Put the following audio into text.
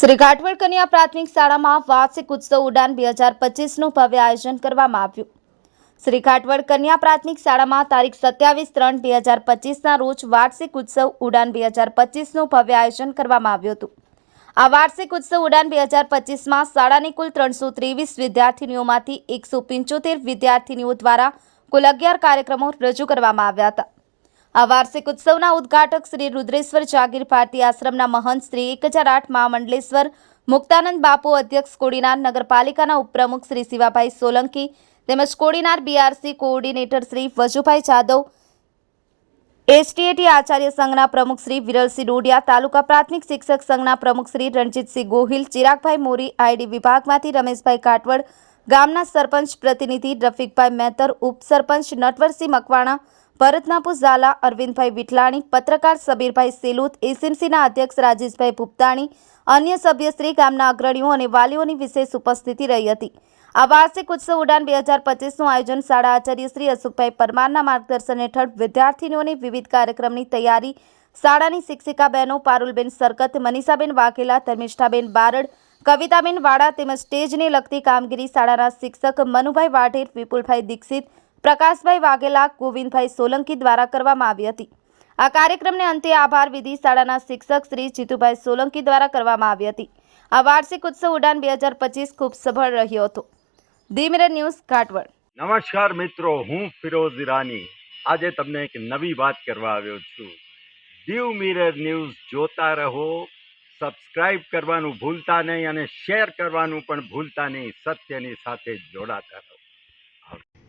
શ્રી ઘાટવડ કન્યા પ્રાથમિક શાળામાં વાર્ષિક ઉત્સવ ઉડાન બે હજાર પચીસનું ભવ્ય આયોજન કરવામાં આવ્યું. શ્રી ઘાટવડ કન્યા પ્રાથમિક શાળામાં તારીખ સત્યાવીસ ત્રણ બે હજાર પચીસના રોજ વાર્ષિક ઉત્સવ ઉડાન બે હજાર પચીસનું ભવ્ય આયોજન કરવામાં આવ્યું હતું. આ વાર્ષિક ઉત્સવ ઉડાન બે હજાર પચીસમાં શાળાની કુલ ત્રણસો ત્રેવીસ વિદ્યાર્થીનીઓમાંથી એકસો પંચોતેર વિદ્યાર્થીનીઓ દ્વારા કુલ અગિયાર કાર્યક્રમો રજૂ કરવામાં આવ્યા હતા. આ વાર્ષિક ઉત્સવના ઉદ્ઘાટક શ્રી રુદ્રેશ્વર જાગીર ભારતી આશ્રમના મહંત શ્રી એક હજાર આઠ મહામંડલેશ્વર, મુક્તાનંદ બાપુ અધ્યક્ષ કોડીનાર નગરપાલિકાના ઉપપ્રમુખ શ્રી શિવાભાઈ સોલંકી તેમજ Kodinar BRC coordinator Shri Vajubhai Jadav STAT Acharya સંઘના પ્રમુખ શ્રી વિરલસિંહ ડોડિયા, તાલુકા પ્રાથમિક શિક્ષક સંઘના પ્રમુખ શ્રી રણજીતસિંહ ગોહિલ, ચિરાગભાઈ મોરી આઈડી વિભાગમાંથી રમેશભાઈ કાટવડ, ગામના સરપંચ પ્રતિનિધિ રફીકભાઈ મેતર ઉપસરપંચ નટવરસિંહ મકવાણા ભરતનાપુ ઝાલા, અરવિંદભાઈ વિઠલાણી, પત્રકાર સબીરભાઈ સેલુત, એસએમસીના અધ્યક્ષ રાજેશભાઈ ભૂપતાણી, અન્ય સભ્યશ્રી ગામના અગ્રણીઓ અને વાલીઓની વિશેષ ઉપસ્થિતિ રહી હતી. આ વાર્ષિક ઉત્સવ ઉડાન બે હજાર પચીસનું આયોજન શાળા આચાર્ય શ્રી અશોકભાઈ પરમારના માર્ગદર્શન હેઠળ વિદ્યાર્થીનીઓની વિવિધ કાર્યક્રમની તૈયારી, શાળાની શિક્ષિકા બહેનો પારુલબેન સરકત, મનીષાબેન વાઘેલા, ધર્મિષ્ઠાબેન બારડ, કવિતાબેન વાડા તેમજ સ્ટેજને લગતી કામગીરી શાળાના શિક્ષક મનુભાઈ વાઢેર, વિપુલભાઈ દીક્ષિત પ્રકાશભાઈ વાઘેલા, ગોવિંદભાઈ સોલંકી દ્વારા કરવામાં આવી હતી. આ કાર્યક્રમને અંતે આભાર વિધિ શાળાના શિક્ષક શ્રી જીતુભાઈ સોલંકી દ્વારા કરવામાં આવી હતી. આ વાર્ષિક ઉત્સવ ઉડાન બે હજાર પચીસ ખૂબ સફળ રહ્યો હતો. ધીમરે ન્યૂઝ ઘાટવડ. નમસ્કાર મિત્રો, હું ફિરોઝ ઈરાની. આજે તમને એક નવી વાત કરવા આવ્યો છું. દીવ મિરર ન્યૂઝ જોતા રહો, સબસ્ક્રાઇબ કરવાનું ભૂલતા નહીં અને શેર કરવાનું પણ ભૂલતા નહીં, સત્યની સાથે જોડાતા રહો.